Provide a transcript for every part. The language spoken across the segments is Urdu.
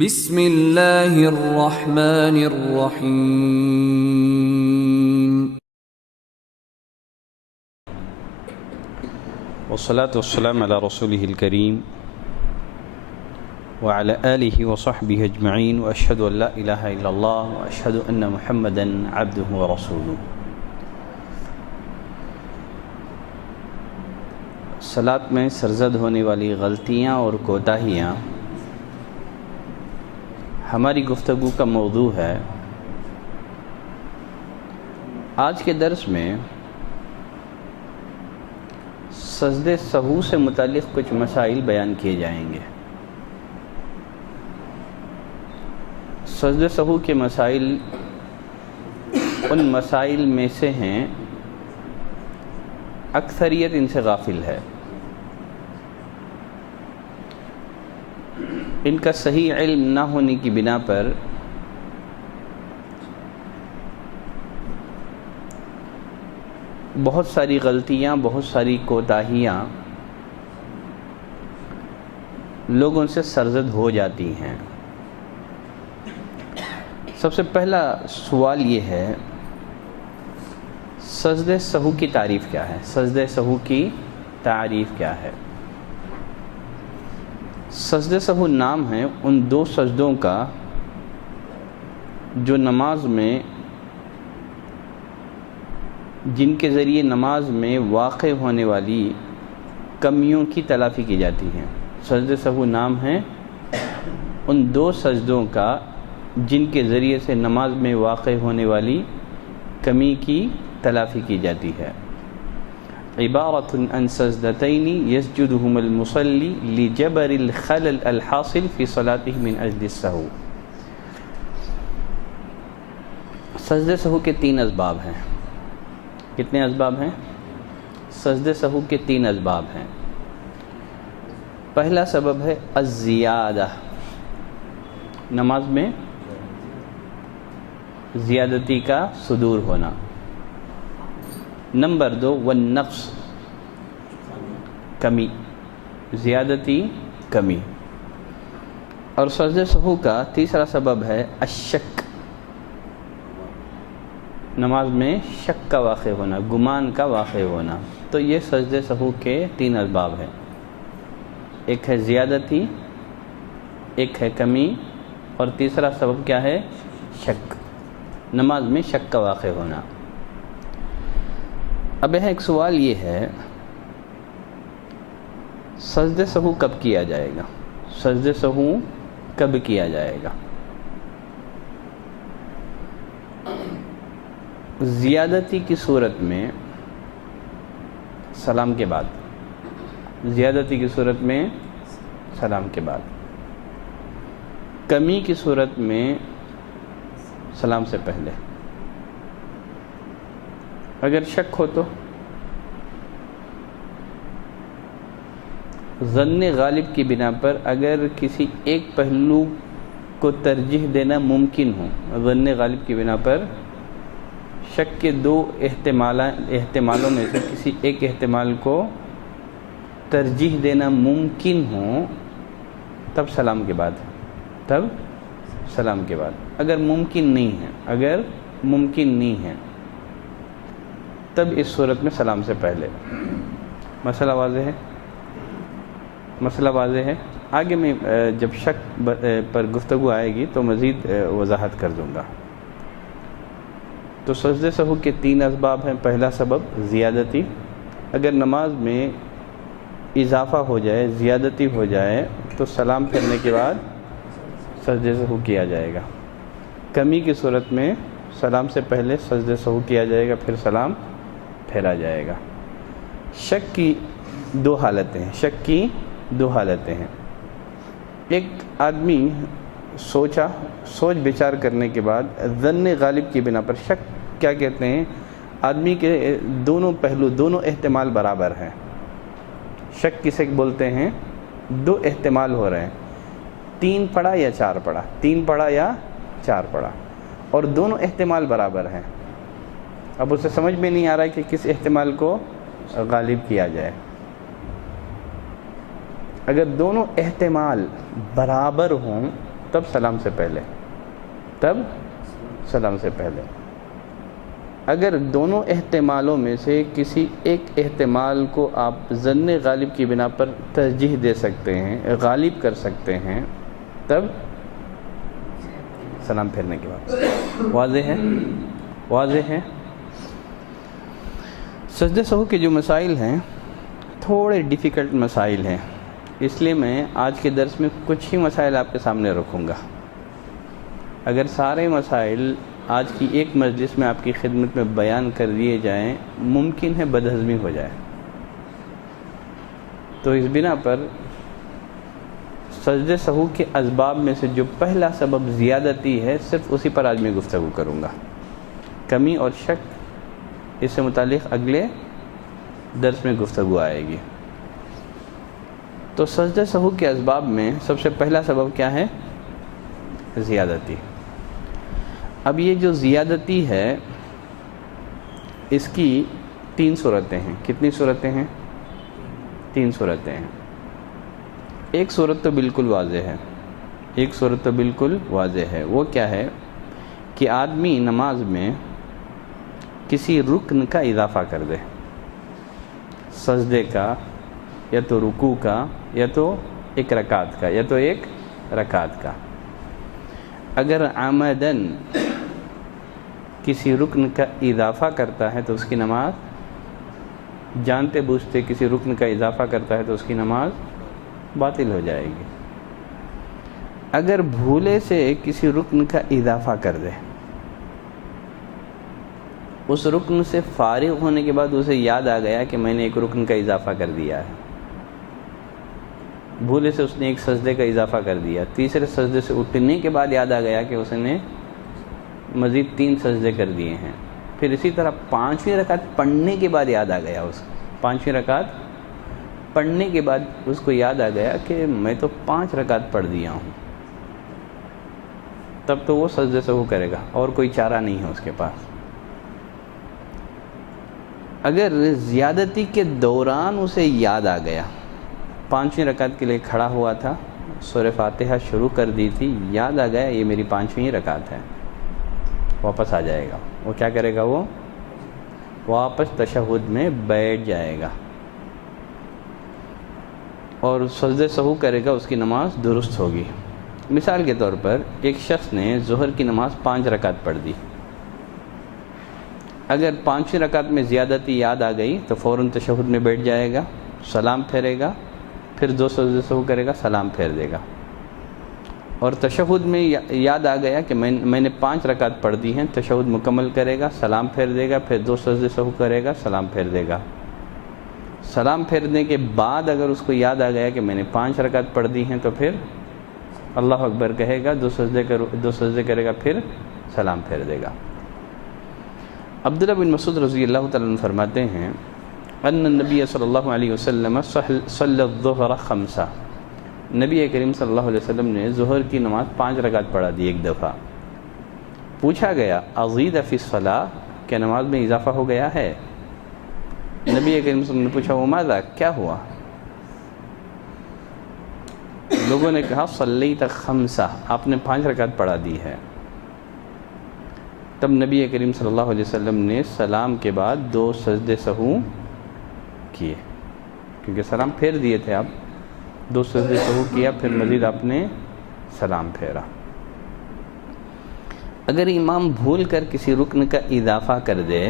بسم اللہ الرحمن الرحیم والصلاة والسلام على رسوله الكريم وعلى آله وصحبه أجمعين وأشهد أن لا إله إلا الله وأشهد أن محمدا عبده ورسوله. صلاۃ میں سرزد ہونے والی غلطیاں اور کوتاہیاں ہماری گفتگو کا موضوع ہے. آج کے درس میں سجدہ سہو سے متعلق کچھ مسائل بیان کیے جائیں گے. سجدہ سہو کے مسائل ان مسائل میں سے ہیں اکثریت ان سے غافل ہے. ان کا صحیح علم نہ ہونے کی بنا پر بہت ساری غلطیاں، بہت ساری کوتاہیاں لوگوں سے سرزد ہو جاتی ہیں. سب سے پہلا سوال یہ ہے، سجدہ سہو کی تعریف کیا ہے؟ سجدہ سہو کی تعریف کیا ہے؟ سجدہ سہو نام ہے ان دو سجدوں کا جو نماز میں، جن کے ذریعے نماز میں واقع ہونے والی کمیوں کی تلافی کی جاتی ہے. سجدہ سہو نام ہے ان دو سجدوں کا جن کے ذریعے سے نماز میں واقع ہونے والی کمی کی تلافی کی جاتی ہے. عبارۃ عن سجدتین یسجدہما المصلی لجبر الخلل الحاصل فی صلاته من اجل السہو. سجدہ سہو کے تین اسباب ہیں. کتنے اسباب ہیں؟ سجدہ سہو کے تین اسباب ہیں. پہلا سبب ہے الزیادہ، نماز میں زیادتی کا صدور ہونا. نمبر دو والنقص، کمی، زیادتی، کمی. اور سجدہ سہو کا تیسرا سبب ہے الشک، نماز میں شک کا واقع ہونا، گمان کا واقع ہونا. تو یہ سجدہ سہو کے تین اسباب ہیں. ایک ہے زیادتی، ایک ہے کمی، اور تیسرا سبب کیا ہے؟ شک، نماز میں شک کا واقع ہونا. اب یہاں ایک سوال یہ ہے، سجدہ سہو کب کیا جائے گا؟ سجدہ سہو کب کیا جائے گا؟ زیادتی کی صورت میں سلام کے بعد، زیادتی کی صورت میں سلام کے بعد. کمی کی صورت میں سلام سے پہلے. اگر شک ہو تو ظن غالب کی بنا پر اگر کسی ایک پہلو کو ترجیح دینا ممکن ہو، ظن غالب کی بنا پر شک کے دو احتمالوں میں سے کسی ایک احتمال کو ترجیح دینا ممکن ہو، تب سلام کے بعد، تب سلام کے بعد. اگر ممکن نہیں ہے، اگر ممکن نہیں ہے تب اس صورت میں سلام سے پہلے. مسئلہ واضح ہے؟ مسئلہ واضح ہے. آگے میں جب شک پر گفتگو آئے گی تو مزید وضاحت کر دوں گا. تو سجدہ سہو کے تین اسباب ہیں. پہلا سبب زیادتی، اگر نماز میں اضافہ ہو جائے، زیادتی ہو جائے تو سلام پھیرنے کے بعد سجدہ سہو کیا جائے گا. کمی کی صورت میں سلام سے پہلے سجدہ سہو کیا جائے گا، پھر سلام پھیرا جائے گا. شک کی دو حالتیں ہیں، شک کی دو حالتیں ہیں. ایک آدمی سوچ بچار کرنے کے بعد ظن غالب کی بنا پر، شک کیا کہتے ہیں؟ آدمی کے دونوں پہلو، دونوں احتمال برابر ہیں. شک کسے بولتے ہیں؟ دو احتمال ہو رہے ہیں، 3 پڑھا یا 4 پڑھا، 3 پڑھا یا 4 پڑھا، اور دونوں احتمال برابر ہیں. اب اسے سمجھ میں نہیں آ رہا ہے کہ کس احتمال کو غالب کیا جائے. اگر دونوں احتمال برابر ہوں تب سلام سے پہلے، تب سلام سے پہلے۔ اگر دونوں احتمالوں میں سے کسی ایک احتمال کو آپ ظن غالب کی بنا پر ترجیح دے سکتے ہیں، غالب کر سکتے ہیں، تب سلام پھیرنے کے بعد۔ واضح ہے؟ واضح ہے؟ سجدہ سہو کے جو مسائل ہیں تھوڑے ڈیفیکلٹ مسائل ہیں، اس لیے میں آج کے درس میں کچھ ہی مسائل آپ کے سامنے رکھوں گا۔ اگر سارے مسائل آج کی ایک مجلس میں آپ کی خدمت میں بیان کر دیے جائیں، ممکن ہے بدہضمی ہو جائے۔ تو اس بنا پر سجدہ سہو کے اسباب میں سے جو پہلا سبب زیادتی ہے، صرف اسی پر آج میں گفتگو کروں گا۔ کمی اور شک اس سے متعلق اگلے درس میں گفتگو آئے گی۔ تو سجدہ سہو کے اسباب میں سب سے پہلا سبب کیا ہے؟ زیادتی۔ اب یہ جو زیادتی ہے اس کی 3 صورتیں ہیں۔ کتنی صورتیں ہیں؟ 3 صورتیں ہیں۔ ایک صورت تو بالکل واضح ہے، ایک صورت تو بالکل واضح ہے۔ وہ کیا ہے کہ آدمی نماز میں کسی رکن کا اضافہ کر دے، سجدے کا یا تو رکوع کا یا تو ایک رکعت کا یا تو ایک رکعت کا۔ اگر عمدن کسی رکن کا اضافہ کرتا ہے تو اس کی نماز، جانتے بوجھتے کسی رکن کا اضافہ کرتا ہے تو اس کی نماز باطل ہو جائے گی۔ اگر بھولے سے کسی رکن کا اضافہ کر دے، اس رکن سے فارغ ہونے کے بعد اسے یاد آ گیا کہ میں نے ایک رکن کا اضافہ کر دیا ہے، بھولے سے اس نے ایک سجدے کا اضافہ کر دیا، تیسرے سجدے سے اٹھنے کے بعد یاد آ گیا کہ اس نے مزید 3 سجدے کر دیے ہیں، پھر اسی طرح 5ویں رکعت پڑھنے کے بعد یاد آ گیا، اس 5ویں رکعت پڑھنے کے بعد اس کو یاد آ گیا کہ میں تو 5 رکعت پڑھ دیا ہوں، تب تو وہ سجدے سہو کرے گا اور کوئی چارہ نہیں ہے اس کے پاس۔ اگر زیادتی کے دوران اسے یاد آ گیا، 5ویں رکعت کے لیے کھڑا ہوا تھا، سورہ فاتحہ شروع کر دی تھی، یاد آ گیا یہ میری 5ویں رکعت ہے، واپس آ جائے گا۔ وہ کیا کرے گا؟ وہ واپس تشہد میں بیٹھ جائے گا اور سجدہ سہو کرے گا، اس کی نماز درست ہوگی۔ مثال کے طور پر ایک شخص نے ظہر کی نماز 5 رکعت پڑھ دی، اگر 5ویں رکعت میں زیادتی یاد آ گئی تو فوراً تشہد میں بیٹھ جائے گا، سلام پھیرے گا، پھر 2 سجدے سہو کرے گا، سلام پھیر دے گا۔ اور تشہد میں یاد آ گیا کہ میں نے 5 رکعت پڑھ دی ہیں، تشہد مکمل کرے گا، سلام پھیر دے گا، پھر 2 سجدے سہو کرے گا، سلام پھیر دے گا۔ سلام پھیرنے کے بعد اگر اس کو یاد آ گیا کہ میں نے 5 رکعت پڑھ دی ہیں تو پھر اللہ اکبر کہے گا، 2 سجدے کرے گا، پھر سلام پھیر دے گا۔ عبداللہ بن مسعود رضی اللہ تعالیٰ عنہ فرماتے ہیں ان النبی صلی اللہ علیہ وسلم صلی الظہر 5، نبی کریم صلی اللہ علیہ وسلم نے ظہر کی نماز 5 رکعت پڑھا دی ایک دفعہ۔ پوچھا گیا ازید فی الصلاۃ، کیا نماز میں اضافہ ہو گیا ہے؟ نبی کریم صلی اللہ علیہ وسلم نے پوچھا وماذا، کیا ہوا؟ لوگوں نے کہا صلیت 5، آپ نے 5 رکعت پڑھا دی ہے۔ تب نبی کریم صلی اللہ علیہ وسلم نے سلام کے بعد 2 سجدے سہو کیے، کیونکہ سلام پھیر دیے تھے آپ، 2 سجدے سہو کیا، پھر مزید آپ نے سلام پھیرا۔ اگر امام بھول کر کسی رکن کا اضافہ کر دے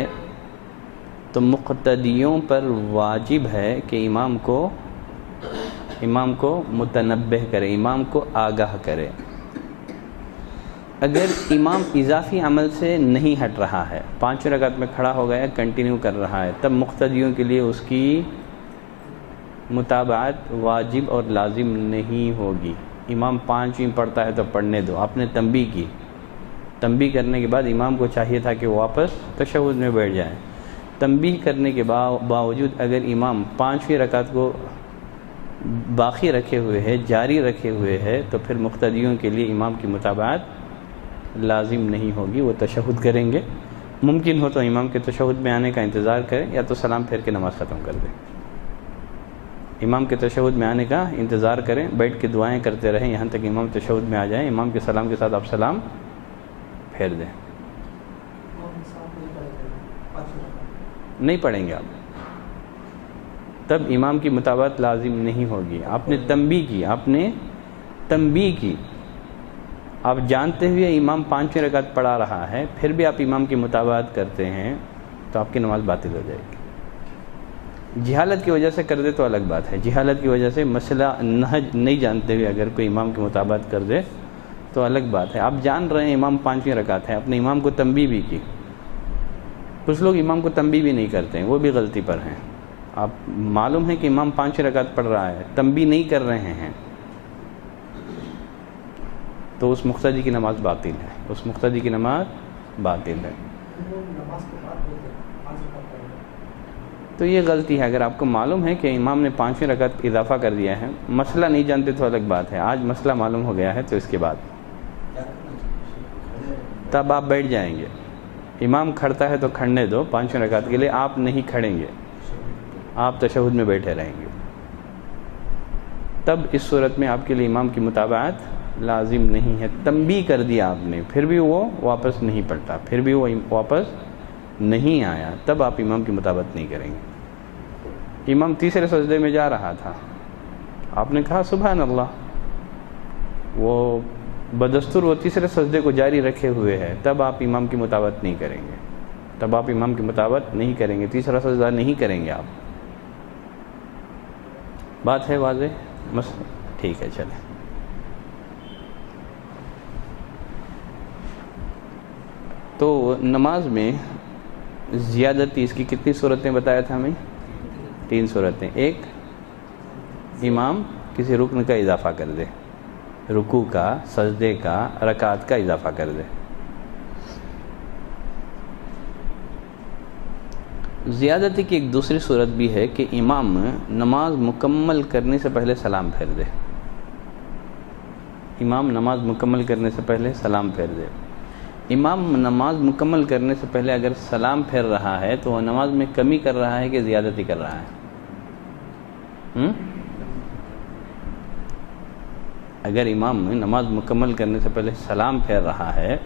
تو مقتدیوں پر واجب ہے کہ امام کو متنبہ کرے، امام کو آگاہ کرے۔ اگر امام اضافی عمل سے نہیں ہٹ رہا ہے، 5ویں رکعت میں کھڑا ہو گیا، کنٹینیو کر رہا ہے، تب مقتدیوں کے لیے اس کی متابعت واجب اور لازم نہیں ہوگی۔ امام 5ویں پڑھتا ہے تو پڑھنے دو، آپ نے تنبیہ کی، تنبیہ کرنے کے بعد امام کو چاہیے تھا کہ وہ واپس تشہد میں بیٹھ جائیں۔ تنبیہ کرنے کے باوجود اگر امام 5ویں رکعت کو باقی رکھے ہوئے ہے، جاری رکھے ہوئے ہے، تو پھر مقتدیوں کے لیے امام کی متابعت لازم نہیں ہوگی، وہ تشہد کریں گے۔ ممکن ہو تو امام کے تشہد میں آنے کا انتظار کریں، یا تو سلام پھیر کے نماز ختم کر دیں۔ امام کے تشہد میں آنے کا انتظار کریں، بیٹھ کے دعائیں کرتے رہیں یہاں تک امام تشہد میں آ جائیں، امام کے سلام کے ساتھ آپ سلام پھیر دیں۔ نہیں پڑھیں گے آپ، تب امام کی متابعت لازم نہیں ہوگی۔ آپ نے تنبیہ کی، آپ جانتے ہوئے امام 5 رکعت پڑھا رہا ہے، پھر بھی آپ امام کی متابعت کرتے ہیں تو آپ کی نماز باطل ہو جائے گی۔ جہالت کی وجہ سے کر دے تو الگ بات ہے، جہالت کی وجہ سے مسئلہ نہج نہیں جانتے ہوئے اگر کوئی امام کی متابعت کر دے تو الگ بات ہے۔ آپ جان رہے ہیں امام 5 رکعت ہے، اپنے امام کو تنبیہ بھی کی۔ کچھ لوگ امام کو تنبیہ بھی نہیں کرتے ہیں، وہ بھی غلطی پر ہیں۔ آپ معلوم ہے کہ امام 5 رکعت پڑھ رہا ہے، تنبیہ نہیں کر رہے ہیں، تو اس مقتدی کی نماز باطل ہے، اس مقتدی کی نماز باطل ہے۔ تو یہ غلطی ہے۔ اگر آپ کو معلوم ہے کہ امام نے 5 رکعت اضافہ کر دیا ہے، مسئلہ نہیں جانتے تو الگ بات ہے، آج مسئلہ معلوم ہو گیا ہے تو اس کے بعد تب آپ بیٹھ جائیں گے۔ امام کھڑتا ہے تو کھڑنے دو 5 رکعت کے لیے، آپ نہیں کھڑیں گے، آپ تشہد میں بیٹھے رہیں گے۔ تب اس صورت میں آپ کے لیے امام کی متابعت لازم نہیں ہے۔ تنبیہ کر دیا آپ نے، پھر بھی وہ واپس نہیں پلٹا، پھر بھی وہ واپس نہیں آیا، تب آپ امام کی متابعت نہیں کریں گے۔ امام تیسرے سجدے میں جا رہا تھا، آپ نے کہا سبحان اللہ، وہ بدستور وہ تیسرے سجدے کو جاری رکھے ہوئے ہے، تب آپ امام کی متابعت نہیں کریں گے، تب آپ امام کی متابعت نہیں کریں گے، تیسرا سجدہ نہیں کریں گے آپ۔ بات ہے واضح؟ ٹھیک ہے، چلیں۔ تو نماز میں زیادتی، اس کی کتنی صورتیں بتایا تھا ہمیں؟ 3 صورتیں۔ ایک، امام کسی رکن کا اضافہ کر دے، رکوع کا، سجدے کا، رکعت کا اضافہ کر دے۔ زیادتی کی ایک دوسری صورت بھی ہے کہ امام نماز مکمل کرنے سے پہلے سلام پھیر دے، امام نماز مکمل کرنے سے پہلے سلام پھیر دے۔ امام نماز مکمل کرنے سے پہلے اگر سلام پھیر رہا ہے تو وہ نماز میں کمی کر رہا ہے کہ زیادتی کر رہا ہے؟ اگر امام نماز مکمل کرنے سے پہلے سلام پھیر رہا ہے،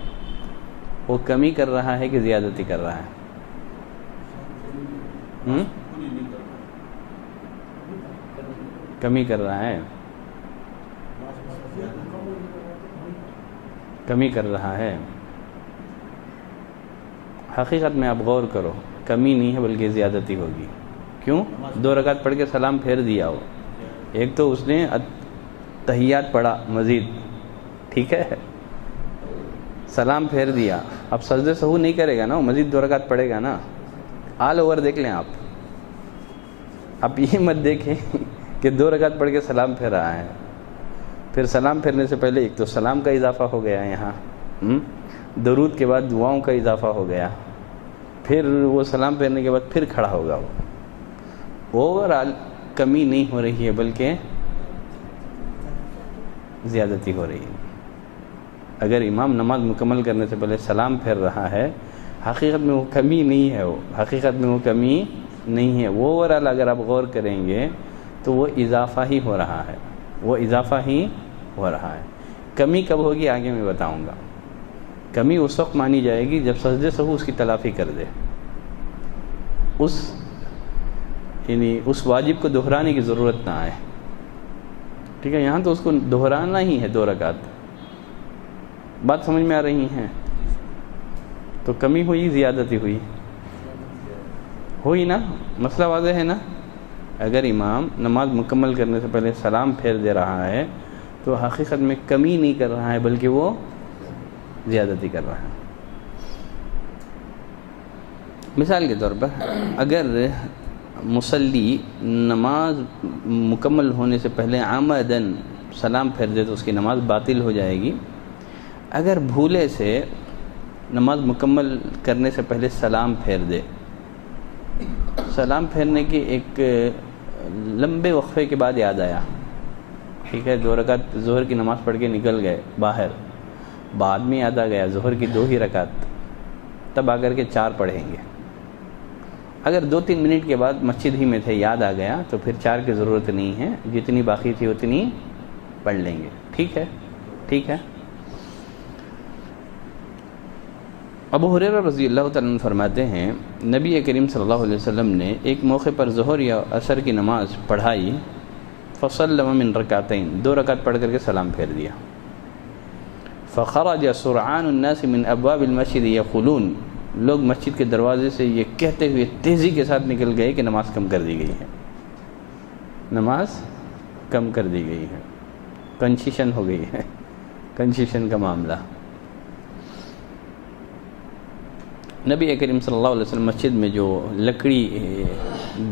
وہ کمی کر رہا ہے کہ زیادتی کر رہا ہے؟ کمی کر رہا ہے، کمی کر رہا ہے۔ حقیقت میں آپ غور کرو، کمی نہیں ہے بلکہ زیادتی ہوگی۔ کیوں؟ 2 رکعت پڑھ کے سلام پھیر دیا ہو، ایک تو اس نے تحیات پڑھا مزید، ٹھیک ہے، سلام پھیر دیا، اب سجدے سہو نہیں کرے گا نا، وہ مزید 2 رکعت پڑھے گا نا۔ آل اوور دیکھ لیں آپ یہ مت دیکھیں کہ 2 رکعت پڑھ کے سلام پھیر رہا ہے، پھر سلام پھیرنے سے پہلے ایک تو سلام کا اضافہ ہو گیا یہاں، درود کے بعد دعاؤں کا اضافہ ہو گیا، پھر وہ سلام پھیرنے کے بعد پھر کھڑا ہوگا۔ وہ اوورآل کمی نہیں ہو رہی ہے بلکہ زیادتی ہو رہی ہے۔ اگر امام نماز مکمل کرنے سے پہلے سلام پھیر رہا ہے، حقیقت میں وہ کمی نہیں ہے، وہ حقیقت میں وہ کمی نہیں ہے، وہ اوورآل اگر آپ غور کریں گے تو وہ اضافہ ہی ہو رہا ہے، وہ اضافہ ہی ہو رہا ہے۔ کمی کب ہوگی آگے میں بتاؤں گا۔ کمی اس وقت مانی جائے گی جب سجدے سہو اس کی تلافی کر دے، یعنی اس واجب کو دہرانے کی ضرورت نہ آئے، ٹھیک ہے۔ یہاں تو اس کو دہرانا ہی ہے 2 رکعت، بات سمجھ میں آ رہی ہیں؟ تو کمی ہوئی زیادتی ہوئی نا، مسئلہ واضح ہے نا۔ اگر امام نماز مکمل کرنے سے پہلے سلام پھیر دے رہا ہے تو حقیقت میں کمی نہیں کر رہا ہے بلکہ وہ زیادتی کر رہا ہے۔ مثال کے طور پر اگر مصلی نماز مکمل ہونے سے پہلے عمدن سلام پھیر دے تو اس کی نماز باطل ہو جائے گی۔ اگر بھولے سے نماز مکمل کرنے سے پہلے سلام پھیر دے، سلام پھیرنے کی ایک لمبے وقفے کے بعد یاد آیا، ٹھیک ہے، 2 رکعت ظہر کی نماز پڑھ کے نکل گئے باہر، بعد میں یاد آ گیا ظہر کی 2 ہی رکعت، تب آ کر کے 4 پڑھیں گے، اگر 2-3 منٹ کے بعد مسجد ہی میں تھے یاد آ گیا تو پھر 4 کی ضرورت نہیں ہے، جتنی باقی تھی اتنی پڑھ لیں گے. ٹھیک ہے، ٹھیک ہے. ابو ہریرہ رضی اللہ تعالیٰ عنہ فرماتے ہیں نبی کریم صلی اللہ علیہ وسلم نے ایک موقع پر ظہر یا عصر کی نماز پڑھائی، فسلم من رکعتین، 2 رکعت پڑھ کر کے سلام پھیر دیا. فخرج سرعان الناس من ابواب المسجد یقولون، لوگ مسجد کے دروازے سے یہ کہتے ہوئے تیزی کے ساتھ نکل گئے کہ نماز کم کر دی گئی ہے، نماز کم کر دی گئی ہے، کنسیشن ہو گئی ہے، کنسیشن کا معاملہ. نبی کریم صلی اللہ علیہ وسلم مسجد میں جو لکڑی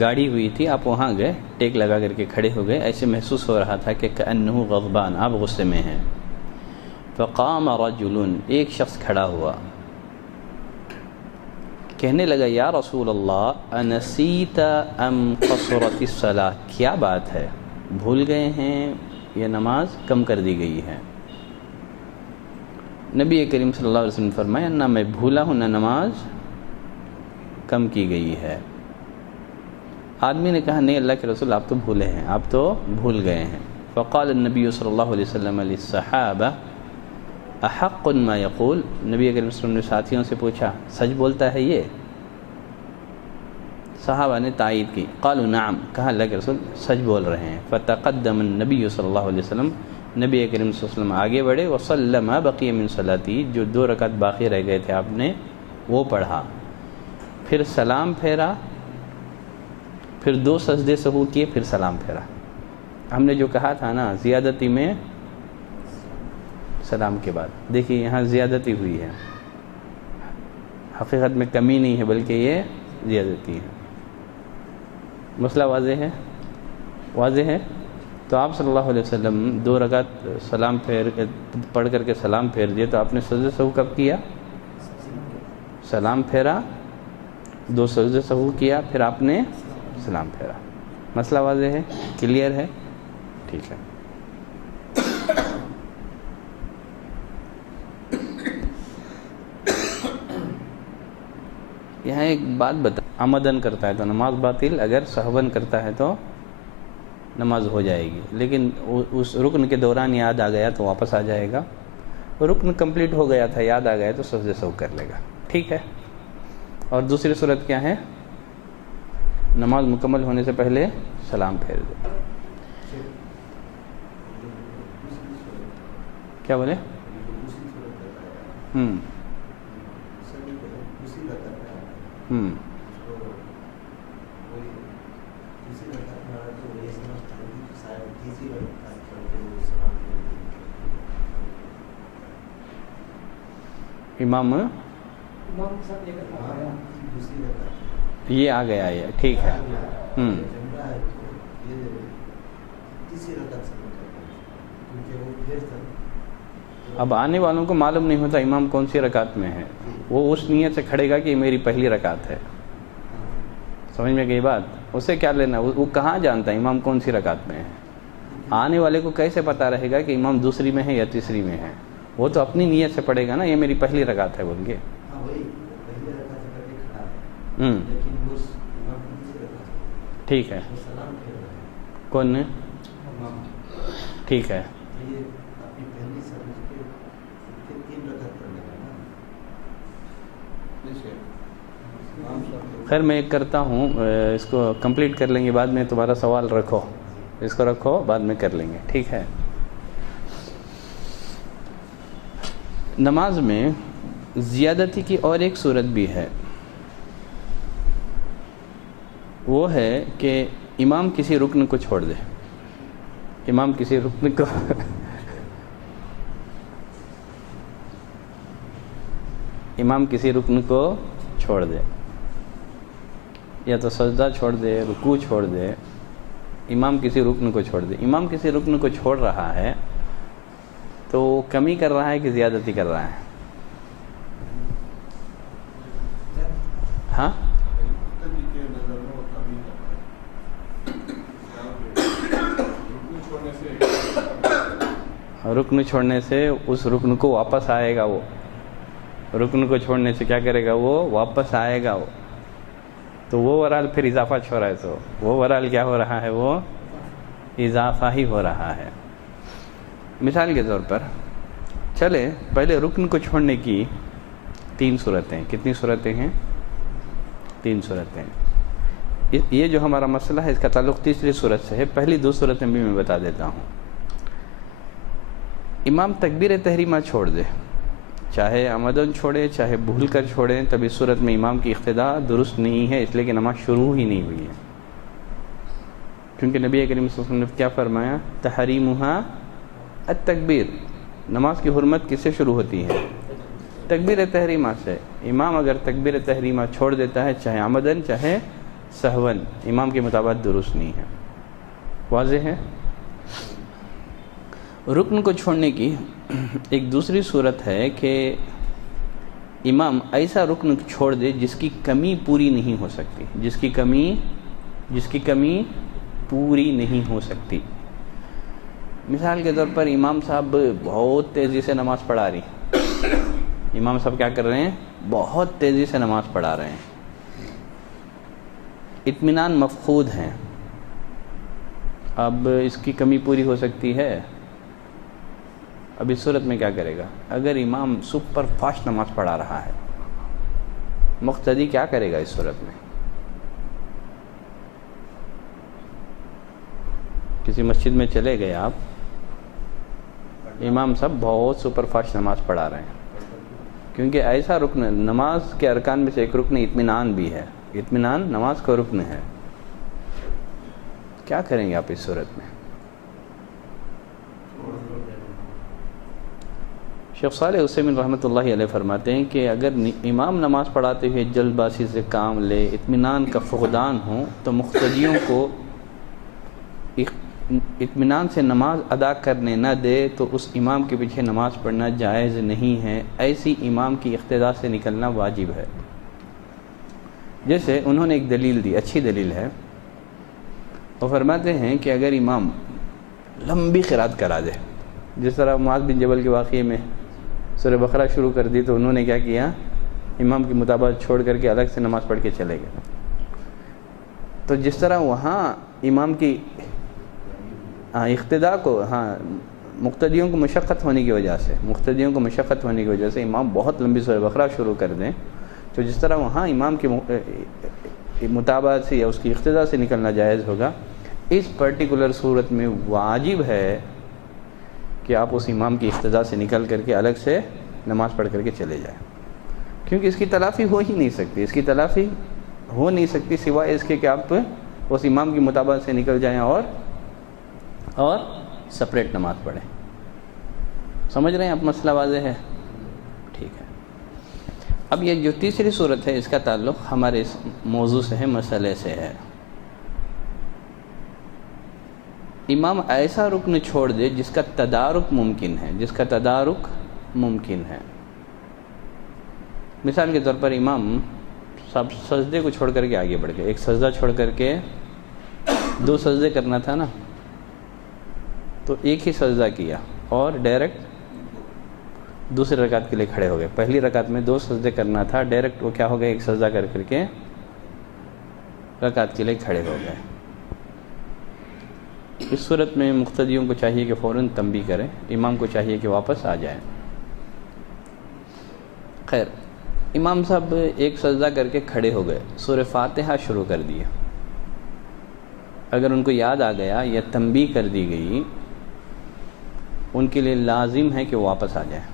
گاڑی ہوئی تھی، آپ وہاں گئے، ٹیک لگا کر کے کھڑے ہو گئے، ایسے محسوس ہو رہا تھا کہ کأنہ غضبان، آپ غصے میں ہیں. فقام رجل، ایک شخص کھڑا ہوا، کہنے لگا یا رسول اللہ انسیت ام قصرت الصلاۃ، کیا بات ہے، بھول گئے ہیں یہ نماز کم کر دی گئی ہے؟ نبی کریم صلی اللہ علیہ وسلم نے فرمایا نہ میں بھولا ہوں نہ نماز کم کی گئی ہے. آدمی نے کہا نہیں اللہ کے رسول آپ تو بھولے ہیں، آپ تو بھول گئے ہیں. فقال النبی صلی اللہ علیہ وسلم للصحابہ احق ما یقول، نبی کریم صلی اللہ علیہ وسلم نے ساتھیوں سے پوچھا سچ بولتا ہے یہ؟ صحابہ نے تائید کی، قالوا نعم، کہا اللہ کے رسول سچ بول رہے ہیں. فتقدم النبی صلی اللہ علیہ وسلم، نبی کریم صلی اللہ علیہ وسلم آگے بڑھے، وصلی ما بقی من صلاتی، جو 2 رکعت باقی رہ گئے تھے آپ نے وہ پڑھا، پھر سلام پھیرا، پھر 2 سجدے سہو کیے، پھر سلام پھیرا. ہم نے جو کہا تھا نا زیادتی میں سلام کے بعد، دیکھیے یہاں زیادتی ہوئی ہے، حقیقت میں کمی نہیں ہے بلکہ یہ زیادتی ہے. مسئلہ واضح ہے؟ واضح ہے. تو آپ صلی اللہ علیہ وسلم 2 رکعت سلام پڑھ کر کے سلام پھیر دیے، تو آپ نے سجدہ سہو کب کیا؟ سلام پھیرا، 2 سجدہ سہو کیا، پھر آپ نے سلام پھیرا. مسئلہ واضح ہے؟ کلیئر ہے؟ ٹھیک ہے. یہاں ایک بات بتا، عمدن کرتا ہے تو نماز باطل، اگر سہون کرتا ہے تو نماز ہو جائے گی، لیکن اس رکن کے دوران یاد آ گیا تو واپس آ جائے گا. رکن کمپلیٹ ہو گیا تھا، یاد آ گیا تو سجدہ سہو کر لے گا. ٹھیک ہے. اور دوسری صورت کیا ہے؟ نماز مکمل ہونے سے پہلے سلام پھیر دے. کیا بولے؟ امام یہ آ گیا یہ ٹھیک ہے. اب آنے والوں کو معلوم نہیں ہوتا امام کون سی رکعت میں ہے، وہ اس نیت سے کھڑے گا کہ میری پہلی رکعت ہے. سمجھ میں گئی بات؟ اسے کیا لینا، وہ کہاں جانتا ہے امام کون سی رکعت میں ہے؟ آنے والے کو کیسے پتہ رہے گا کہ امام دوسری میں ہے یا تیسری میں ہے؟ وہ تو اپنی نیت سے پڑھے گا نا، یہ میری پہلی رکعت ہے بول کے. ٹھیک ہے. کون نے؟ ٹھیک ہے. خیر میں ایک کرتا ہوں، اس کو کمپلیٹ کر لیں گے، بعد میں تمہارا سوال رکھو، اس کو رکھو بعد میں کر لیں گے. ٹھیک ہے. نماز میں زیادتی کی اور ایک صورت بھی ہے، وہ ہے کہ امام کسی رکن کو چھوڑ دے. امام کسی رکن کو امام کسی رکن کو چھوڑ دے، یا تو سجدہ چھوڑ دے، رکوع چھوڑ دے، امام کسی رکن کو چھوڑ دے. امام کسی رکن کو چھوڑ رہا ہے تو کمی کر رہا ہے کہ زیادتی کر رہا ہے؟ ہاں رکن چھوڑنے سے اس رکن کو واپس آئے گا، وہ رکن کو چھوڑنے سے کیا کرے گا، وہ واپس آئے گا. وہ تو وہ اوورال پھر اضافہ چھوڑا ہے، تو وہ اوورال کیا ہو رہا ہے؟ وہ اضافہ ہی ہو رہا ہے۔ مثال کے طور پر چلے پہلے رکن کو چھوڑنے کی 3 صورتیں، کتنی صورتیں ہیں؟ 3 صورتیں۔ یہ جو ہمارا مسئلہ ہے اس کا تعلق تیسری صورت سے ہے، پہلی 2 صورتیں بھی میں بتا دیتا ہوں۔ امام تکبیر تحریمہ چھوڑ دے، چاہے عمدن چھوڑے چاہے بھول کر چھوڑے، تب اس صورت میں امام کی اقتدا درست نہیں ہے، اس لیے کہ نماز شروع ہی نہیں ہوئی ہے، کیونکہ نبی کریم صلی اللہ علیہ وسلم نے کیا فرمایا؟ تحریمھا التکبیر، نماز کی حرمت کس سے شروع ہوتی ہے؟ تکبیر تحریمہ سے۔ امام اگر تکبیر تحریمہ چھوڑ دیتا ہے چاہے عمدن چاہے سہون، امام کی مطابقت درست نہیں ہے۔ واضح ہے؟ رکن کو چھوڑنے کی ایک دوسری صورت ہے کہ امام ایسا رکن چھوڑ دے جس کی کمی پوری نہیں ہو سکتی، جس کی کمی پوری نہیں ہو سکتی۔ مثال کے طور پر امام صاحب بہت تیزی سے نماز پڑھا رہی، امام صاحب کیا کر رہے ہیں؟ بہت تیزی سے نماز پڑھا رہے ہیں، اطمینان مفقود ہیں۔ اب اس کی کمی پوری ہو سکتی ہے، اب اس صورت میں کیا کرے گا؟ اگر امام سپر فاسٹ نماز پڑھا رہا ہے، مقتدی کیا کرے گا اس صورت میں؟ کسی مسجد میں چلے گئے آپ، امام صاحب بہت سپر فاسٹ نماز پڑھا رہے ہیں، کیونکہ ایسا رکن نماز کے ارکان میں سے ایک رکن اطمینان بھی ہے، اطمینان نماز کا رکن ہے، کیا کریں گے آپ اس صورت میں؟ شیخ صالح عثیمین رحمۃ اللہ علیہ فرماتے ہیں کہ اگر امام نماز پڑھاتے ہوئے جلد بازی سے کام لے، اطمینان کا فقدان ہو، تو مقتدیوں کو اطمینان سے نماز ادا کرنے نہ دے تو اس امام کے پیچھے نماز پڑھنا جائز نہیں ہے، ایسی امام کی اقتداء سے نکلنا واجب ہے۔ جیسے انہوں نے ایک دلیل دی، اچھی دلیل ہے، وہ فرماتے ہیں کہ اگر امام لمبی قرات کرا دے، جس طرح معاذ بن جبل کے واقعے میں سورہ بقرہ شروع کر دی تو انہوں نے کیا کیا؟ امام کی مطابقت چھوڑ کر کے الگ سے نماز پڑھ کے چلے گئے، تو جس طرح وہاں امام کی اقتداء کو مقتدیوں کو مشقت ہونے کی وجہ سے امام بہت لمبی سورہ بقرہ شروع کر دیں، تو جس طرح وہاں امام کی مطابقت سے یا اس کی اقتداء سے نکلنا جائز ہوگا، اس پرٹیکولر صورت میں واجب ہے کہ آپ اس امام کی اقتداء سے نکل کر کے الگ سے نماز پڑھ کر کے چلے جائیں، کیونکہ اس کی تلافی ہو ہی نہیں سکتی، سوائے اس کے کہ آپ اس امام کی مطابقت سے نکل جائیں اور سپریٹ نماز پڑھیں۔ سمجھ رہے ہیں آپ؟ مسئلہ واضح ہے؟ ٹھیک ہے۔ اب یہ جو تیسری صورت ہے اس کا تعلق ہمارے اس موضوع سے ہے، مسئلے سے ہے۔ امام ایسا رکن چھوڑ دے جس کا تدارک ممکن ہے، مثال کے طور پر امام صاحب سجدے کو چھوڑ کر کے آگے بڑھ گئے، ایک سجدہ چھوڑ کر کے 2 سجدے کرنا تھا نا، تو ایک ہی سجدہ کیا اور ڈائریکٹ دوسری رکعت کے لیے کھڑے ہو گئے۔ پہلی رکعت میں 2 سجدے کرنا تھا، ڈائریکٹ وہ کیا ہو گئے؟ ایک سجدہ کر کر کے رکعت کے لیے کھڑے ہو گئے۔ اس صورت میں مقتدیوں کو چاہیے کہ فوراً تنبیہ کریں، امام کو چاہیے کہ واپس آ جائیں۔ خیر، امام صاحب ایک سجدہ کر کے کھڑے ہو گئے، سورہ فاتحہ شروع کر دی، اگر ان کو یاد آ گیا یا تنبیہ کر دی گئی، ان کے لیے لازم ہے کہ وہ واپس آ جائیں،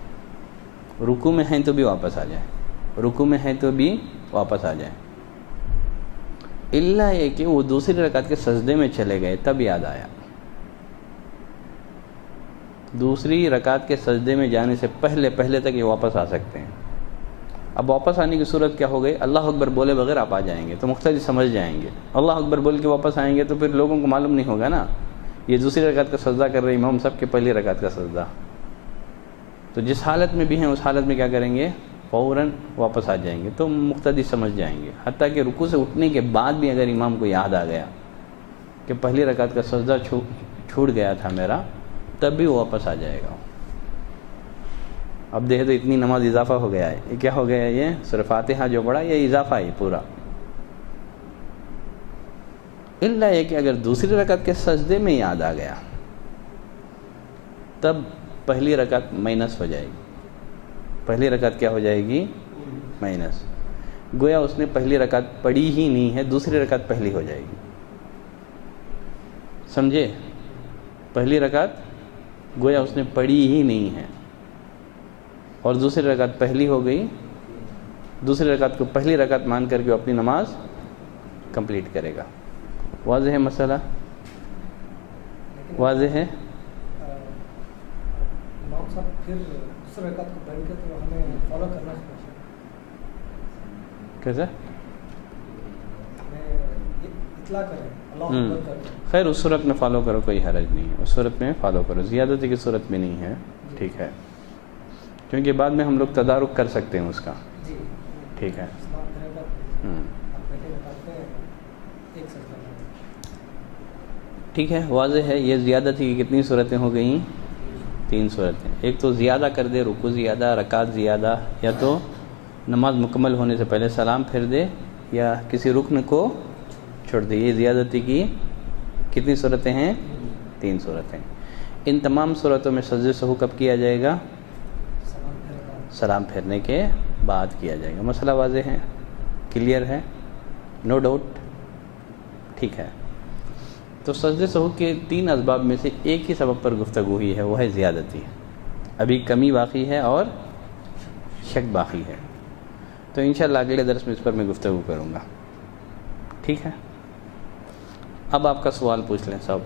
رکوع میں ہیں تو بھی واپس آ جائیں، الا یہ کہ وہ دوسری رکعت کے سجدے میں چلے گئے، تب یاد آیا۔ دوسری رکعت کے سجدے میں جانے سے پہلے تک یہ واپس آ سکتے ہیں۔ اب واپس آنے کی صورت کیا ہو گئی؟ اللہ اکبر بولے بغیر آپ آ جائیں گے تو مقتدی سمجھ جائیں گے، اللہ اکبر بول کے واپس آئیں گے تو پھر لوگوں کو معلوم نہیں ہوگا نا یہ دوسری رکعت کا سجدہ کر رہے امام صاحب کے پہلی رکعت کا سجدہ، تو جس حالت میں بھی ہیں اس حالت میں کیا کریں گے؟ فوراً واپس آ جائیں گے، تو مقتدی سمجھ جائیں گے۔ حتیٰ کہ رکوع سے اٹھنے کے بعد بھی اگر امام کو یاد آ گیا کہ پہلی رکعت کا سجدہ چھوٹ گیا تھا میرا، تب بھی وہ واپس آ جائے گا۔ اب دیکھیں تو اتنی نماز اضافہ ہو گیا ہے، یہ کیا ہو گیا؟ یہ سورہ فاتحہ جو پڑھا یہ اضافہ ہے پورا، الا یہ کہ اگر دوسری رکعت کے سجدے میں یاد آ گیا تب پہلی رکعت مائنس ہو جائے گی. پہلی رکعت کیا ہو جائے گی؟ مائنس. گویا اس نے پہلی رکعت پڑھی ہی نہیں ہے، دوسری رکعت پہلی ہو جائے گی. سمجھے؟ پہلی رکعت گویا اس نے پڑھی ہی نہیں ہے اور دوسری رکعت پہلی ہو گئی. دوسری رکعت کو پہلی رکعت مان کر کے وہ اپنی نماز کمپلیٹ کرے گا. واضح ہے مسئلہ؟ واضح ہے؟ امام صاحب پھر دوسری رکعت کو پڑھ کے تو ہمیں فالو کرنا چاہیے. کیسا؟ اطلاع کریں اللہ اکبر کریں. خیر اس صورت میں فالو کرو، کوئی حرج نہیں ہے، اس صورت میں فالو کرو، زیادتی کی صورت میں نہیں ہے. ٹھیک ہے، کیونکہ بعد میں ہم لوگ تدارک کر سکتے ہیں اس کا. جی ٹھیک ہے. ٹھیک ہے، واضح ہے. یہ زیادتی کی کتنی صورتیں ہو گئیں؟ 3 صورتیں. ایک تو زیادہ کر دے، رکوع زیادہ، رکعت زیادہ، یا تو نماز مکمل ہونے سے پہلے سلام پھیر دے یا کسی رکن کو چھوڑ دے. یہ زیادتی کی کتنی صورتیں ہیں؟ 3 صورتیں. ان تمام صورتوں میں سجدہ سہو کب کیا جائے گا؟ سلام پھیرنے کے بعد کیا جائے گا. مسئلہ واضح ہے؟ کلیئر ہے؟ No doubt? ٹھیک ہے. تو سجدہ سہو کے 3 اسباب میں سے ایک ہی سبب پر گفتگو ہوئی ہے، وہ ہے زیادتی. ابھی کمی باقی ہے اور شک باقی ہے. تو انشاءاللہ اگلے درس میں اس پر میں گفتگو کروں گا. ٹھیک ہے. اب آپ کا سوال پوچھ لیں صاحب.